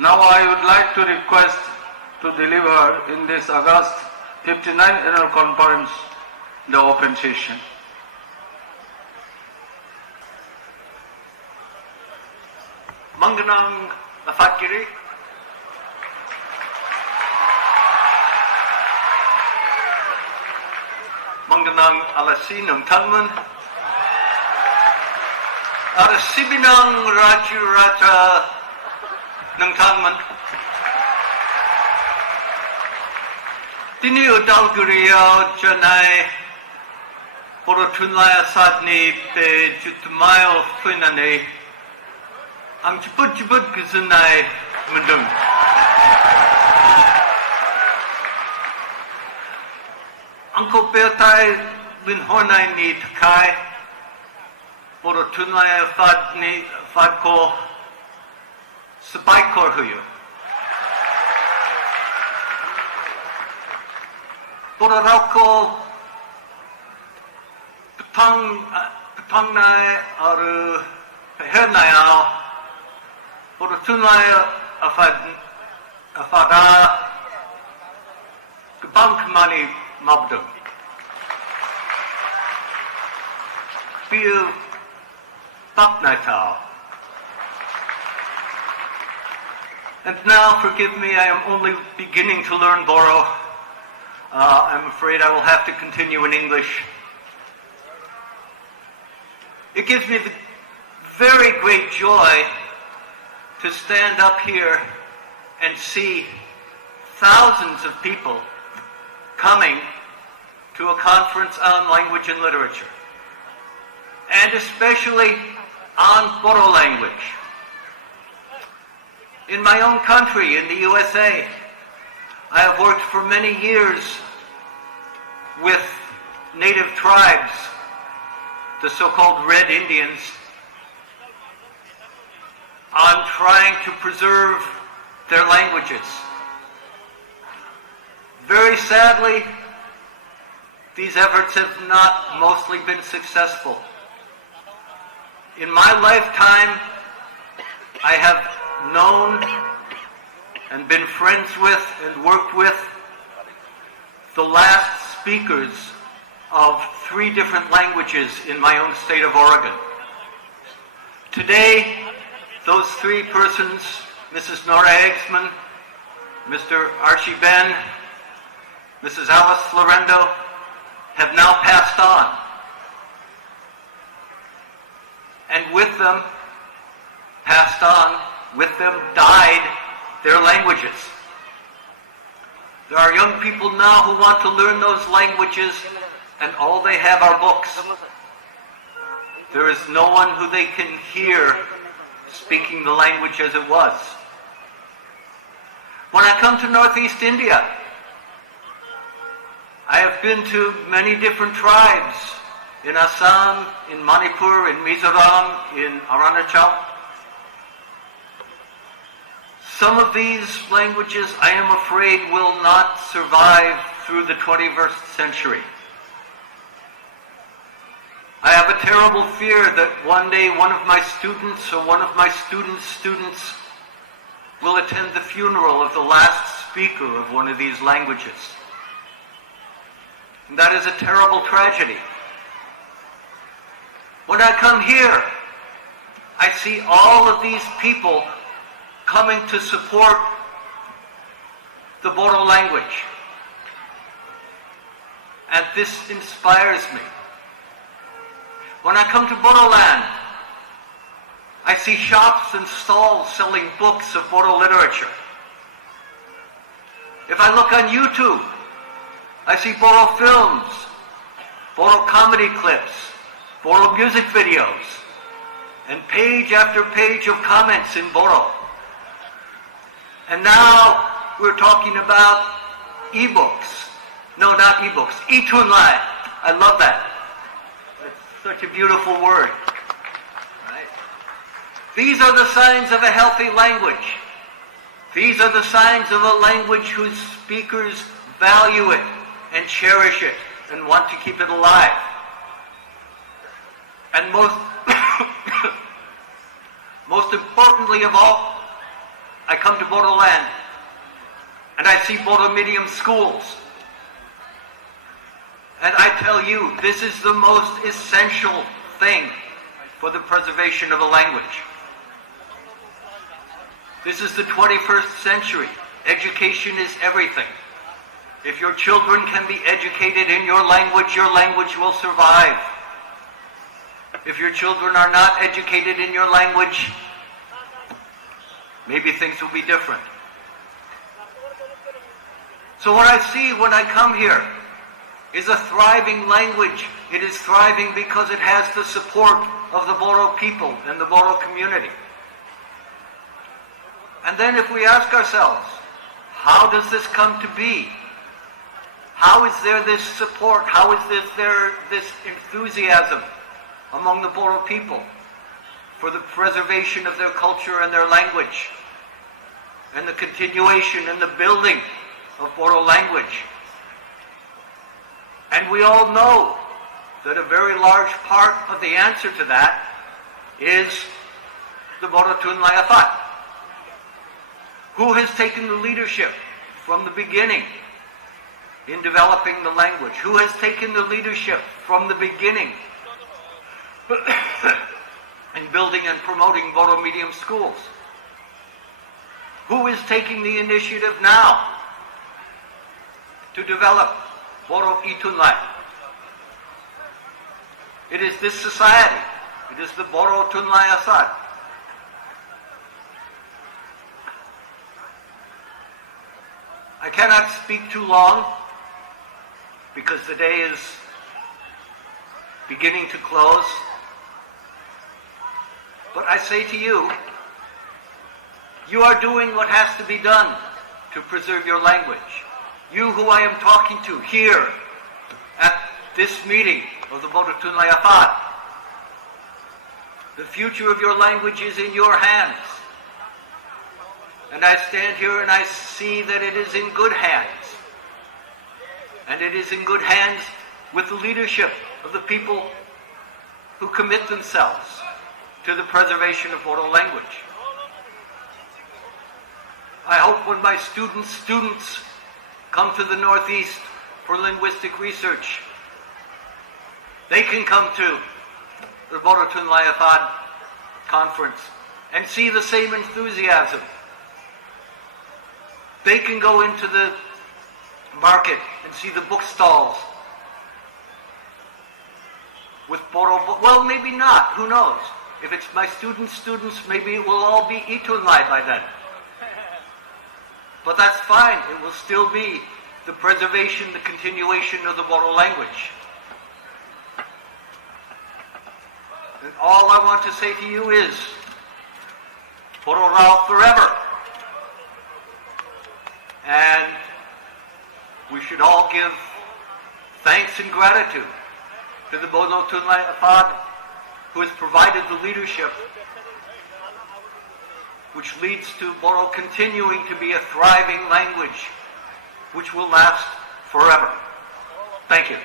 Now I would like to request to deliver in this August 59 Annual Conference the open session. Manganang Afatgiri. Manganang Alasinam Tanman. Arasibinang Raju Rata Nang Tanman. Dini Udalguri Janai Bodo Tunlaya Sadni Pe Jutmayo Finane. Ang jibut kizunay mundum. Angko betay linhornay ni takay. Bodo tunlay fadko sabay korhuyo. Bodo rauko petang nay aru pehernayao. Bodo tunlay afada kebank mani mabdum. Biu baknaitao. And now, forgive me, I am only beginning to learn Bodo. I'm afraid I will have to continue in English. It gives me the very great joy to stand up here and see thousands of people coming to a conference on language and literature, and especially on Bodo language. In my own country, in the U.S.A., I have worked for many years with native tribes, the so-called Red Indians, on trying to preserve their languages. Very sadly, these efforts have not mostly been successful. In my lifetime, I have known and been friends with and worked with the last speakers of 3 different languages in my own state of Oregon. Today, those 3 persons, Mrs. Nora Eggsman, Mr. Archie Ben, Mrs. Alice Florendo, have now passed on. And with them, passed on, with them died their languages. There are young people now who want to learn those languages, and all they have are books. There is no one who they can hear speaking the language as it was. When I come to Northeast India, I have been to many different tribes in Assam, in Manipur, in Mizoram, in Arunachal. Some of these languages, I am afraid, will not survive through the 21st century. I have a terrible fear that one day one of my students or one of my students' students will attend the funeral of the last speaker of one of these languages. And that is a terrible tragedy. When I come here, I see all of these people coming to support the Bodo language. And this inspires me. When I come to Bodo land, I see shops and stalls selling books of Bodo literature. If I look on YouTube, I see Bodo films, Bodo comedy clips, Bodo music videos, and page after page of comments in Bodo. And now we're talking about ebooks. No, not ebooks, e-tunlai. I love that. Such a beautiful word. Right? These are the signs of a healthy language. These are the signs of a language whose speakers value it and cherish it and want to keep it alive. And most importantly of all, I come to Bodo land and I see Bodo medium schools. And I tell you, this is the most essential thing for the preservation of a language. This is the 21st century. Education is everything. If your children can be educated in your language will survive. If your children are not educated in your language, maybe things will be different. So what I see when I come here is a thriving language. It is thriving because it has the support of the Bodo people and the Bodo community. And then if we ask ourselves, how does this come to be? How is there this support? How is there this enthusiasm among the Bodo people for the preservation of their culture and their language and the continuation and the building of Bodo language? And we all know that a very large part of the answer to that is the Bodo Tunlayafat, who has taken the leadership from the beginning in developing the language, who has taken the leadership from the beginning in building and promoting Bodo medium schools, who is taking the initiative now to develop Bodo Itunlay. It is this society, it is the Bodo Tunlayafat. I cannot speak too long because the day is beginning to close. But I say to you, you are doing what has to be done to preserve your language. You who I am talking to here at this meeting of the Bodo Tunlayafat, the future of your language is in your hands. And I stand here and I see that it is in good hands. And it is in good hands with the leadership of the people who commit themselves to the preservation of Bodo language. I hope when my students come to the Northeast for linguistic research, they can come to the Bodo Tunlayafat conference and see the same enthusiasm. They can go into the market and see the bookstalls with Bodo, well, maybe not, who knows? If it's my students, maybe it will all be Itunlay by then. But that's fine, it will still be the preservation, the continuation of the Bodo language. And all I want to say to you is, Bodo Rao forever. And we should all give thanks and gratitude to the Bodo Tunlayafat, who has provided the leadership which leads to Bodo continuing to be a thriving language which will last forever. Thank you.